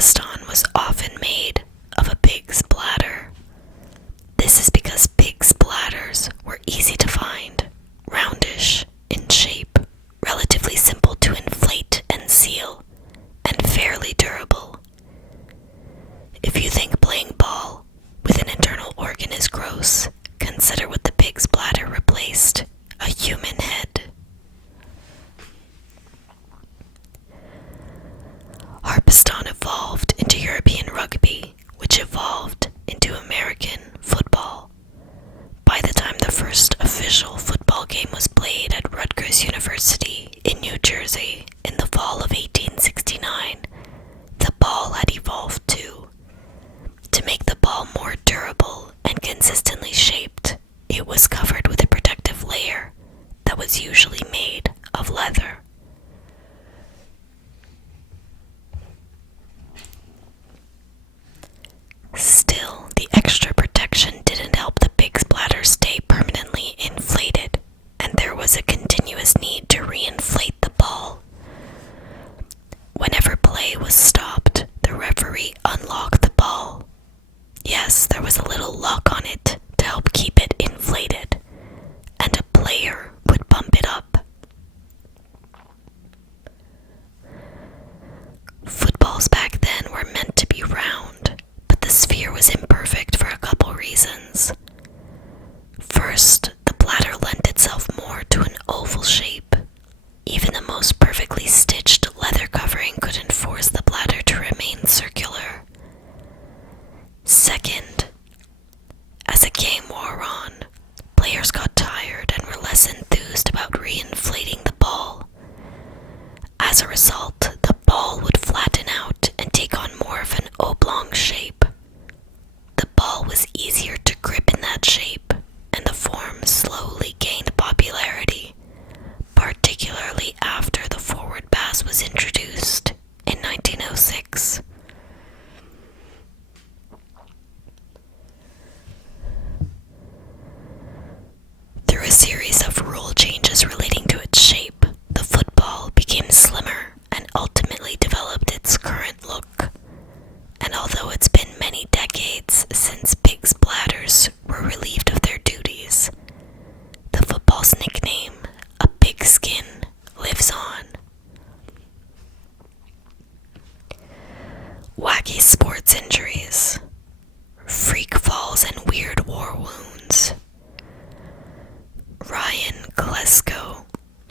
Harpistone was often made of a pig's bladder. This is because pigs' bladders were easy to find, roundish in shape, relatively simple to inflate and seal, and fairly durable. If you think playing ball with an internal organ is gross, consider what the pig's bladder replaced: a human head. Harpistone evolved into European rugby, which evolved into American football. By the time the first official football game was played at Rutgers University in New Jersey in the fall of 1869, the ball had evolved too. To make the ball more durable and consistently shaped, it was covered with a protective layer that was usually made of leather. Still, the extra protection didn't help the pig's bladder stay permanently inflated, and there was a continuous need to reinflate the ball. Whenever play was stopped, the referee unlocked the ball. Yes, there was a little lock on it to help keep it inflated, and a player would bump it up. Footballs back then were meant to be round, but the sphere was imperfect for a couple reasons. First, the bladder lent itself more to an oval shape. Even the most perfectly stitched leather covering couldn't force the bladder to remain circular. Second, as the game wore on, players got tired and were less enthused about reinflating the ball. As a result, the ball would flatten out and take on more of an oblong shape. The ball was easier to grip in that shape, and the form slowly gained popularity, particularly after the forward pass was introduced in 1906. Through a series of rule changes relating to its shape, the football became slimmer and ultimately developed its current look. And although it's been many decades since pigs' bladders were relieved of their duties, the football's nickname, a pigskin, lives on. Wacky sports injuries, freak falls and weird war wounds. Ryan Glesko.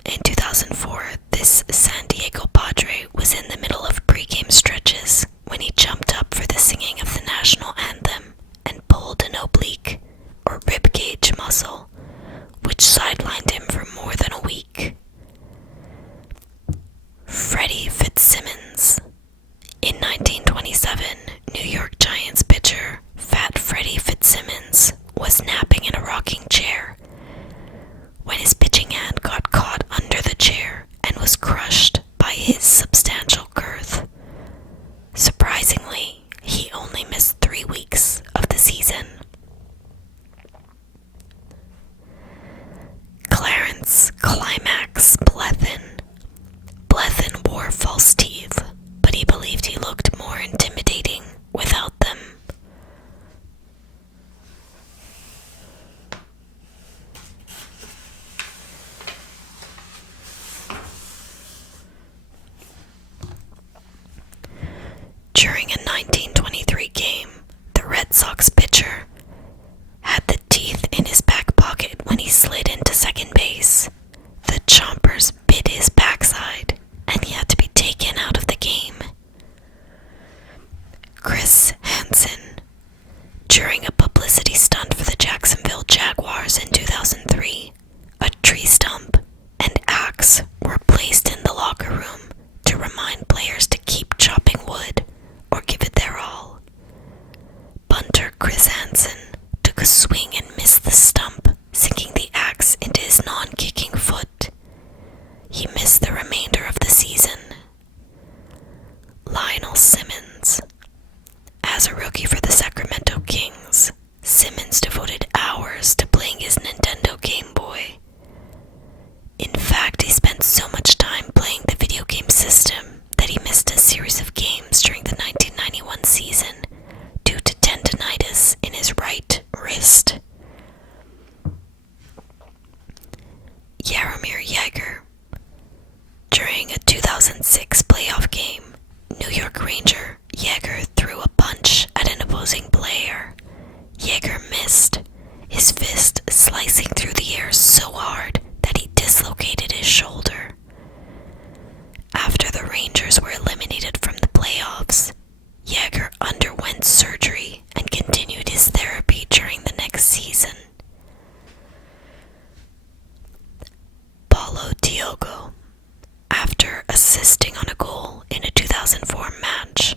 In 2004, this San Diego Padre was in the middle of pregame stretches when he jumped up for the singing of the national anthem and pulled an oblique, or ribcage muscle, which sidelined him for more than a week. Freddie Fitzsimmons. In 1927, New York Giants pitcher Fat Freddie Fitzsimmons was napping in a rocking chair when his pitching hand got caught under the chair and was crushed 2006 playoff game, New York Ranger Yeager threw a punch at an opposing player. Yeager missed, his fist slicing through the air so hard that he dislocated his shoulder. After the Rangers were eliminated from the playoffs, Yeager underwent surgery and continued his therapy during the next season. Paulo Diogo. After assisting on a goal in a 2004 match,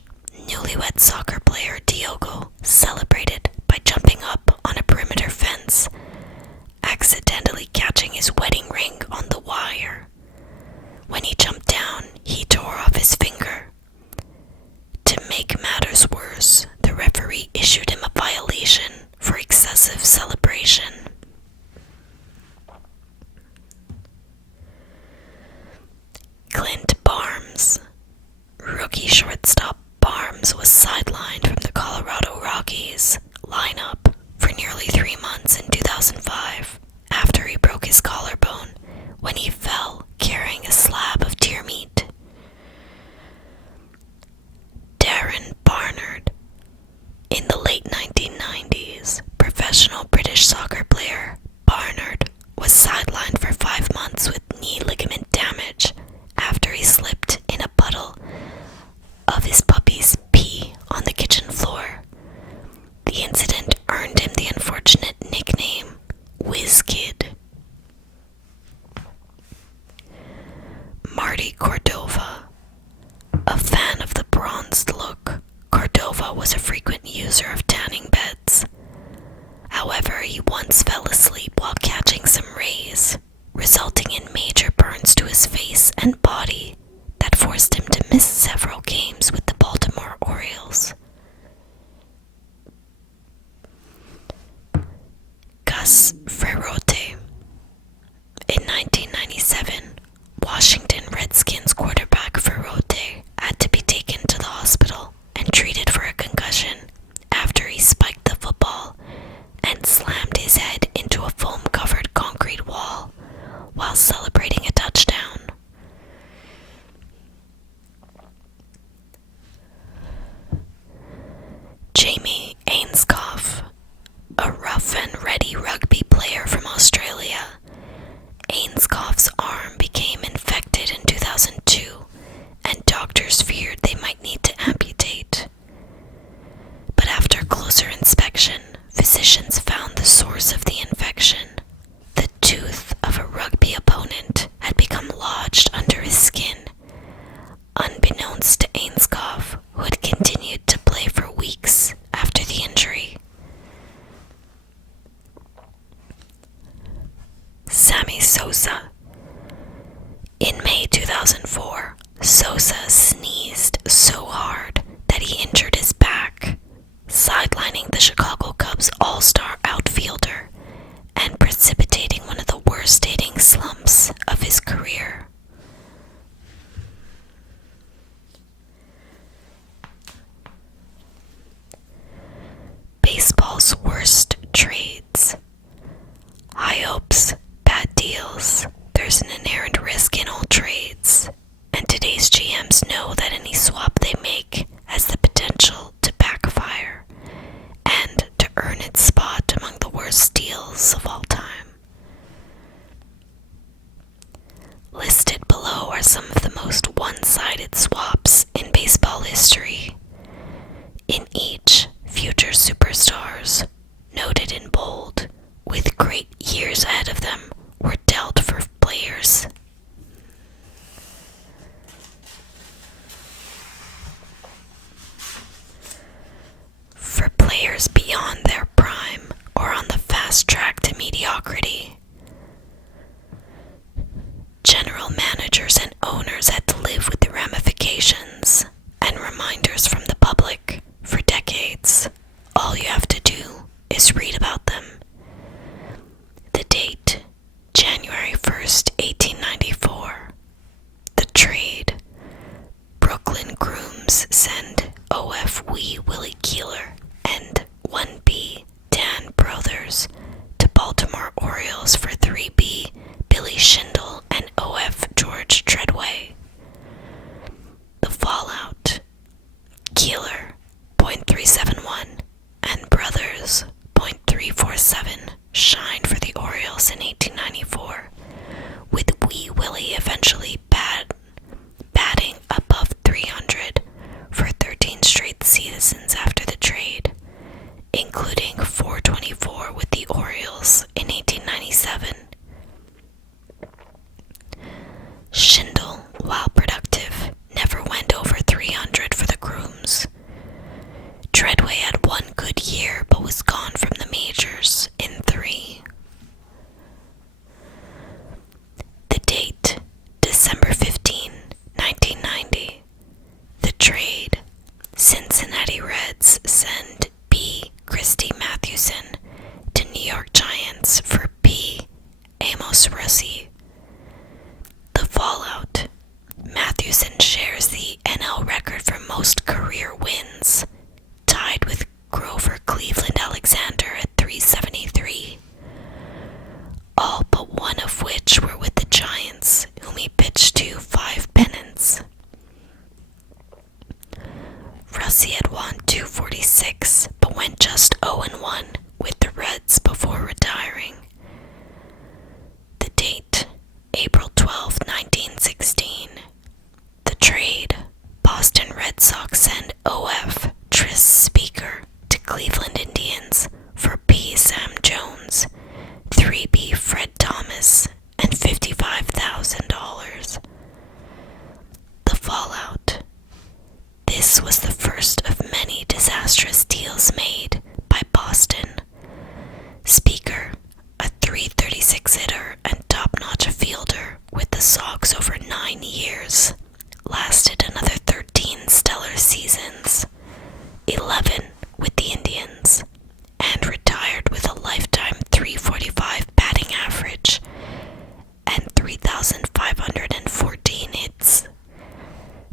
newlywed soccer player Diogo celebrated by jumping up on a perimeter fence, accidentally catching his wedding ring on the wire. When he jumped down, he tore off his finger. To make matters worse, the referee issued him a violation for excessive celebration. Clint Barnes. Rookie shortstop Barnes was sidelined from the Colorado Rockies lineup for nearly 3 months in 2005 after he broke his collarbone when he fell carrying a slab of deer meat. Darren Barnard. In the late 1990s, professional British soccer player Barnard was sidelined for 5 months with knee ligament damage after he slipped in a puddle of his puppy's pee on the kitchen floor. The incident earned him the unfortunate nickname Whiz Kid. Marty Cordova. A fan of the bronzed look, Cordova was a frequent user of tanning beds. However, he once fell asleep while catching some rays, resulting in major burns to his face and body that forced him to miss several games with the Baltimore Orioles. Gus Frerotte. In 1997, Washington Redskins quarterback Frerotte had to be taken to the hospital and treated for a concussion after he spiked the football and slammed his head into a foam-covered concrete wall while celebrating a touchdown. Jamie Ainscough. A rough and ready rugby player from Australia, Ainscough's arm became infected in 2002, and doctors feared they might need to amputate. But after closer inspection, physicians found the source of the infection. The tooth of a rugby opponent had become lodged under his skin, unbeknownst to Ainscough, who had continued to play for weeks after the injury. Sammy Sosa. In May 2004, Sosa sneezed so hard that he injured his back, sidelining the Chicago Cubs all-star outfielder and precipitating one of the worst hitting slumps of his career. Baseball's worst trades. High hopes, bad deals. There's an inherent risk in all trades, and today's GMs know that any swap they make has the potential to backfire and to earn its spot among the worst deals of all time. Listed below are some of the most one-sided swaps in baseball history. In each, future superstars, noted in bold, with great years ahead of them, were dealt for players. For players beyond their prime or on the fast track to mediocrity. General managers and owners had to live with the ramifications and reminders from the public for decades. All you have to do is read about them. The date, January 1st, 1894. The trade, Brooklyn Grooms send O.F. Willie Keeler and 1B Dan Brothers to Baltimore Orioles for 3B Billy Schindel and O.F. George Treadway. Rossi eventually batting above 300 for 13 straight seasons after the trade, including 424 with the Orioles in 1897. Schindel, while productive, never went over 300 for the Grooms. Treadway had one good year but was gone from the majors in 3. The date, December 15, 1990. The trade, Cincinnati Reds send B. Christy Mathewson to New York Giants for B. Amos Russi. The fallout, Mathewson shares the NL record for most career wins, tied with Grover Cleveland Alexander at 373, all but one of which were with the Giants, whom he pitched to 5 pennants. Russi had won 246, but went just 0-1 with the Reds before retiring. The date, April 12, 1916. The trade, Boston Red Sox send OF Tris Speaker to Cleveland Indians for B. Sam Jones, 3B Fred Thomas, and $55,000. The fallout. This was the first of many disastrous deals made by Boston. Speaker, a .336 hitter and top-notch fielder with the Sox over 9 years, lasted another 13 stellar seasons, 11 with the Indians, and retired with a lifetime .345 batting average and 3,514 hits.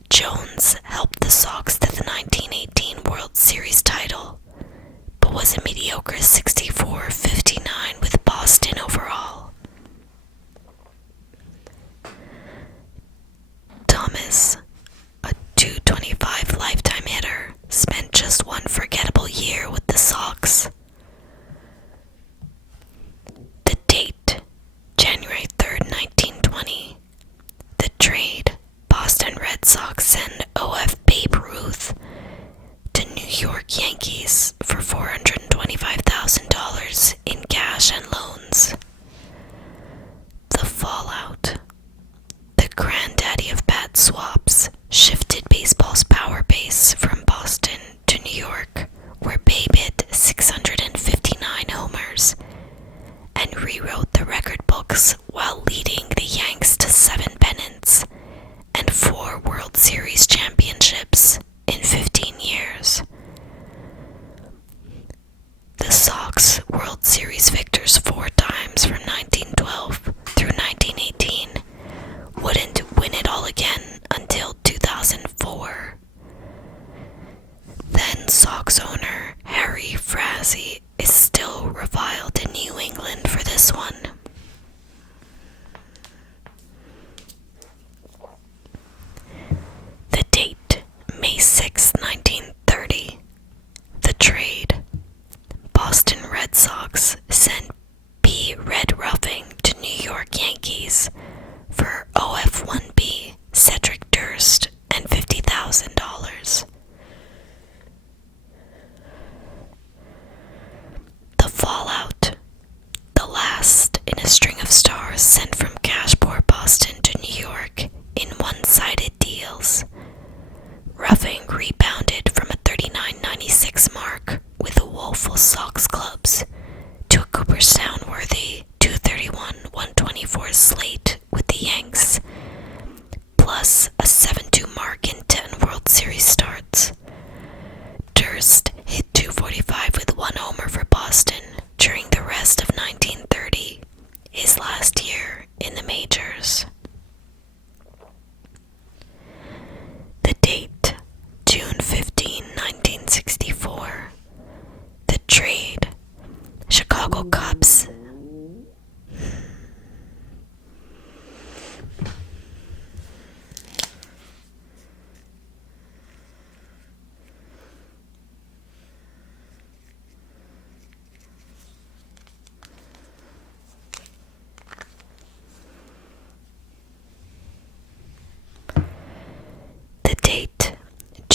Jones helped the Sox to the 1918 World Series title, but was a mediocre 64-59 with Boston overall. Thomas, a .225 lifetime hitter, spent just one forgettable year with the Sox. The date, January 3rd, 1920. The trade, Boston Red Sox send OF Babe Ruth to New York Yankees for $425,000 in cash and loans. The fallout. The granddaddy of bad swaps shifted baseball's power base from Boston to New York, where Babe hit 659 homers and rewrote the record books while leading the Yanks to 7 pennants and 4 World Series championships in 15 years. The Sox, World Series victors 4 times from 1912 through 1918, wouldn't win it all again until 2005.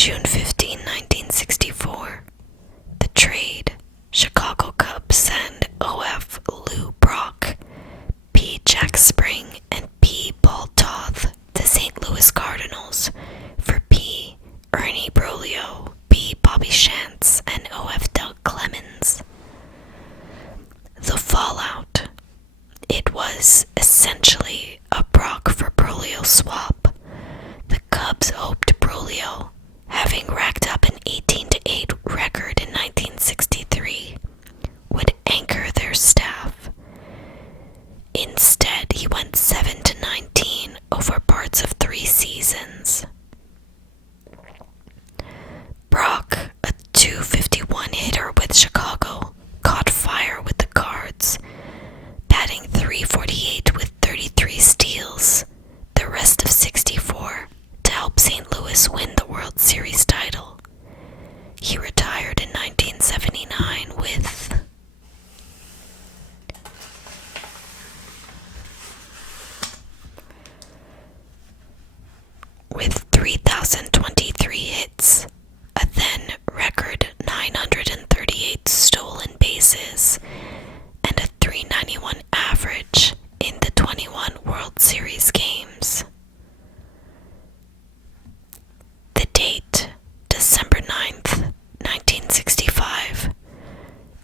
June 15, 1964, the trade, Chicago Cubs send O.F. Lou Brock, P. Jack Spring, and P. Paul Toth to St. Louis Cardinals for P. Ernie Broglio, P. Bobby Shantz, and O.F. Doug Clemens. The fallout. It was essentially a Brock for Broglio swap. The Cubs hoped Broglio, having racked up an 18-8 record in 1963, would anchor their staff. Instead, he went 7-19 over parts of 3 seasons. Brock, a .251 hitter with Chicago, caught fire with the Cards, batting .348 with 33 steals, the rest of 64, to help St. Louis win the World Series title. He retired in 1979 with 3,023 hits, a then record 938 stolen bases, and a .391 average in the 21 World Series games. The date, December 9th, 1965.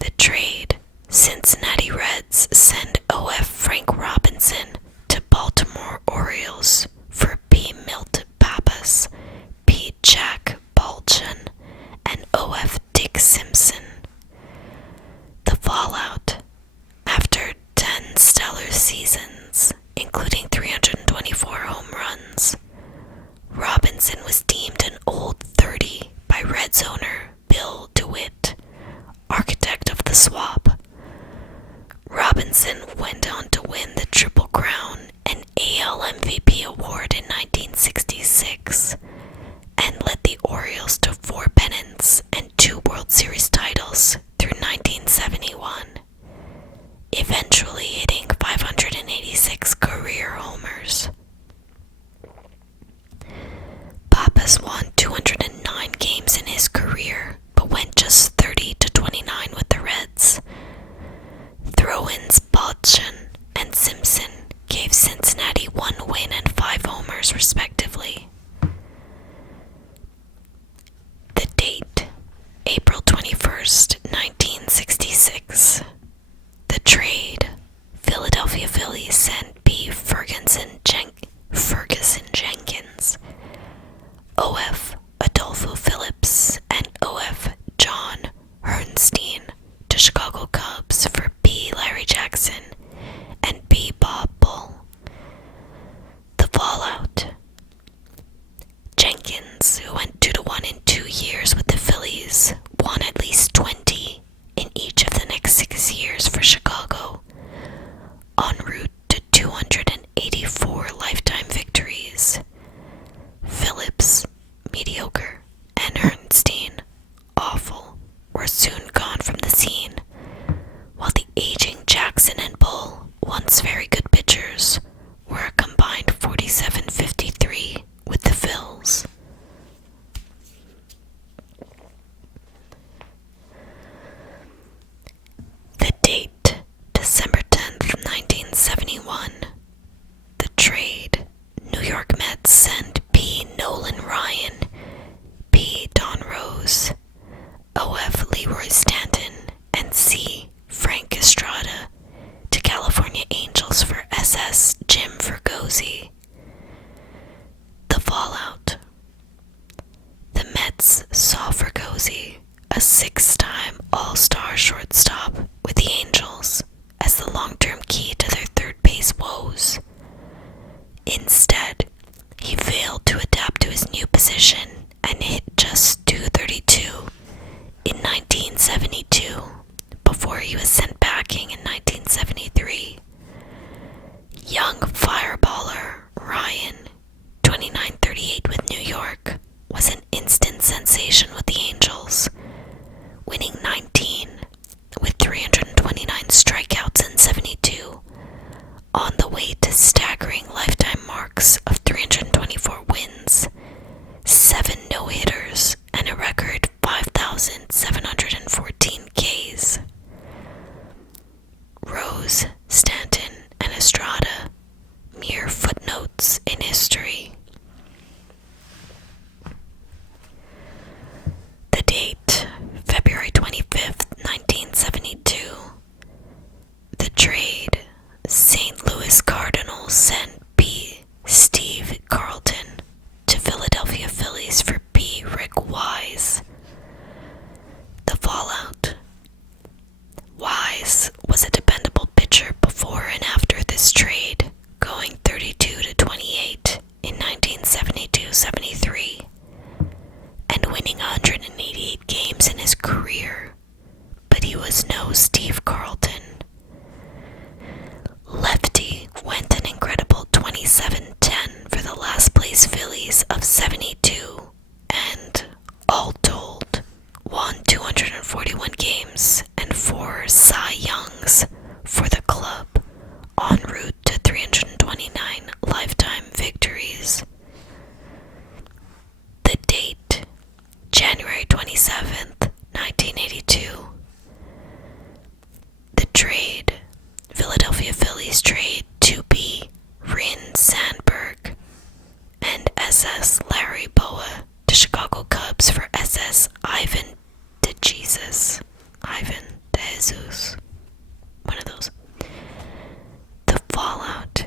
The trade, Cincinnati Reds send O.F. Frank Robinson to Baltimore Orioles for P. Milt Pappas, P. Jack Balchin, and O.F. Dick Simpson. The fallout. After 10 stellar seasons, including 324 home runs, Robinson was deemed an old 30 by Reds owner Bill DeWitt, architect of the swap. Robinson went on to win the Triple Crown and AL MVP award in 1966, and led the Orioles to 4 pennants and 2 World Series titles through 1971, eventually hitting 586 career homers. Pappas won 209 games in his career, but went just 30-29 with the Reds. Throw-ins Balchin and Simpson gave Cincinnati 1 win and 5 homers respectively. The date, April 21st, 1966. The trade, Philadelphia Phillies sent B. Ferguson Jenkins, O.F. Adolfo Phillips, and O.F. John Herrnstein to Chicago Cubs for B. Larry Jackson and B. Bob Bull. The fallout. Jenkins, who went 2-1 in 2 years with the Phillies, won at least 20 in each of the next 6 years for Chicago, en route to 284 lifetime victories. Phillips, mediocre, and Herrnstein, awful, were soon gone from the scene, while the aging Jackson and Bull, once very good pitchers, were a combined 47-53 with the Phils. The date, December 10th, 1971. The trade, New York Mets send P. Nolan Ryan, P. Don Rose, O.F. Leroy Stanton, and C. Frank Estrada to California Angels for S.S. Jim Fregosi. The fallout. The Mets saw Fregosi, a 6-time All-Star shortstop with the Angels, as the long-term key to their third base woes. Instead, he career, but he was no Steve Carlton. Lefty went an incredible 27-10 for the last place Phillies of 72 and, all told, won 241 games and 4 Cy Youngs for the club, en route to 329 lifetime victories. The date, January 27th, 1982. The trade, Philadelphia Phillies trade 2B Rin Sandberg and SS Larry Boa to Chicago Cubs for SS Ivan DeJesus. One of those. The fallout.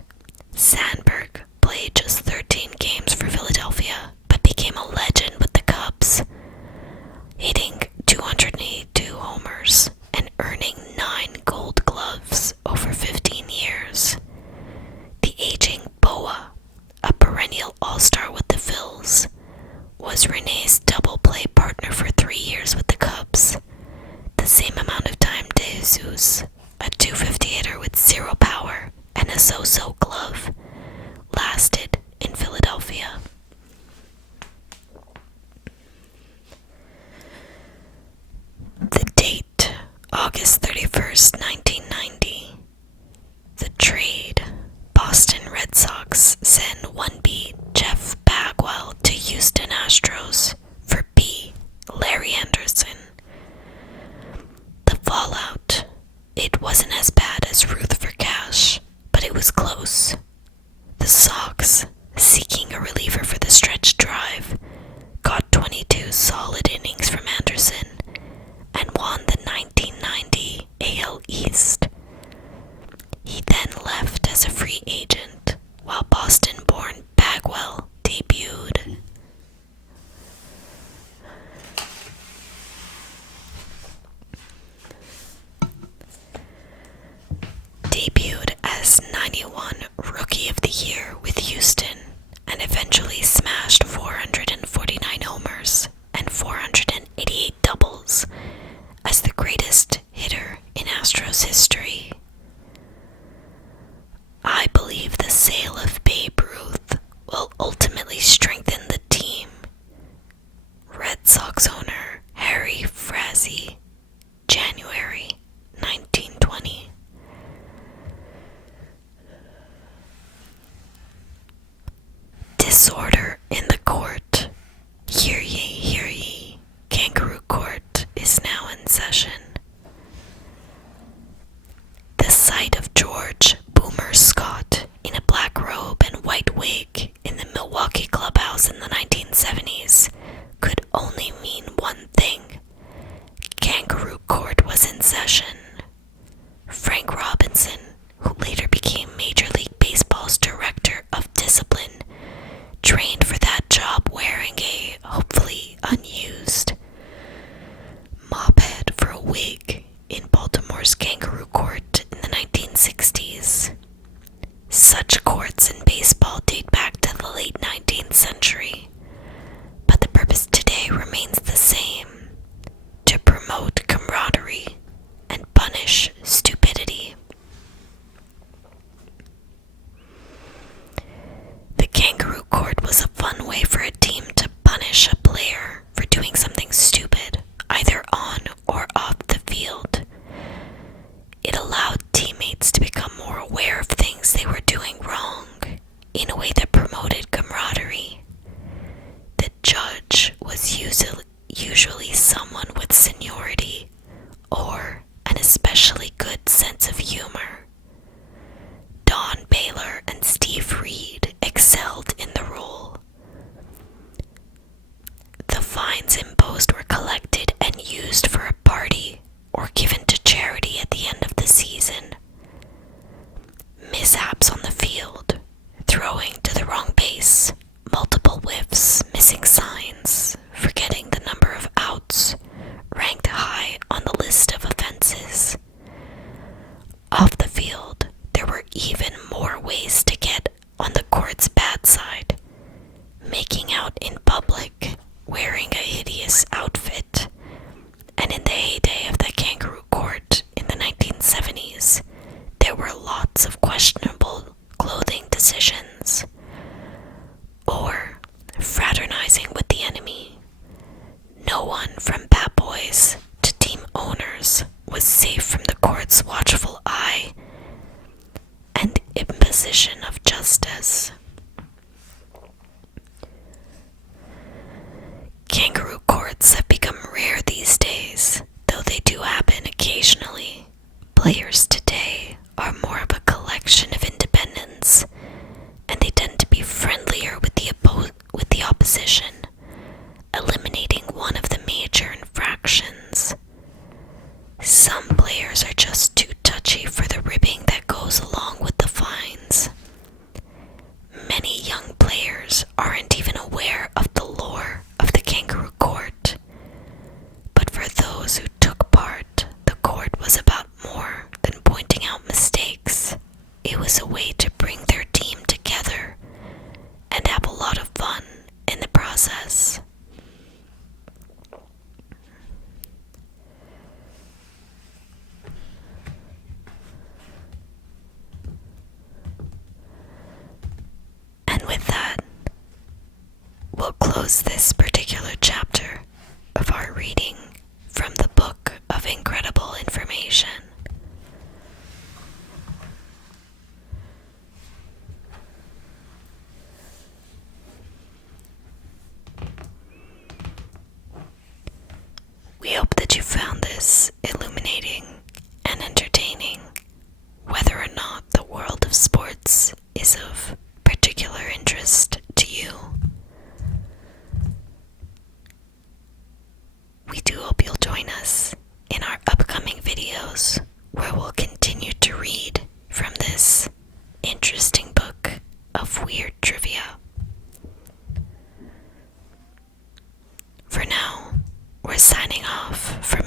Sandberg played just 13 games for Philadelphia, but became a legend with the Cubs, hitting 282 homers and earning 9 Gold Gloves over 15 years. The aging Boa, a perennial all-star with the Phils, was Renee's double-play partner for 3 years with the Cubs, the same amount of time DeJesus, a .250 hitter with 0 power and a so-so glove, lasted in Philadelphia. The date, August 31st, 1990. The trade, Boston Red Sox send 1B Jeff Bagwell to Houston Astros for B Larry Anderson. The fallout, it wasn't as bad as Ruth for Cash, but it was close. The Sox, seeking a reliever for the stretch drive, got 22 solid innings from Anderson and won the 1990 AL East. He then left as a free agent, while Boston-born Bagwell debuted. Debuted as 91 Rookie of the Year with Houston, and eventually smashed 449 homers and 488 doubles as the greatest hitter in Astros history. I believe the sale of Babe Ruth will ultimately strengthen the team. Red Sox owner Harry Frazee, January 1920. Disorder in the court. Hear ye, kangaroo court is now in session. The sight of George Boomer Scott in a black robe and white wig in the Milwaukee clubhouse in the 1970s could only mean one thing. Kangaroo court was in session. Frank Robinson, who later became Major League Baseball's director of discipline, trained for that job wearing a, hopefully unused, mop head for a wig in Baltimore's kangaroo court in the 1960s. Such courts in baseball date back to the late 19th century, but the purpose today remains the same: to promote camaraderie and punish stupidity. The kangaroo court was a fun way for a team to punish a player for doing something stupid, either on or off the field. It allowed teammates to become more aware of things they were doing wrong, in a way that promoted camaraderie. Kangaroo courts have become rare these days, though they do happen occasionally. Players today are more of a collection of independents, and they tend to be friendlier with the opposition, eliminating one of the major infractions. Some players are just too touchy for the ribbing that goes along with the fines. Many young players aren't even aware of the lore of the kangaroo court, but for those who took part, the court was about more than pointing out mistakes. It was a way to bring their team together and have a lot of fun in the process. And with that, we'll close this particular chapter of our reading from the Book of Incredible Information. We hope that you found this illuminating and entertaining, whether or not the world of sports is of particular interest to you. We do hope you'll join us in our upcoming videos, where we'll continue to read from this interesting book of weird trivia. For now, we're signing off from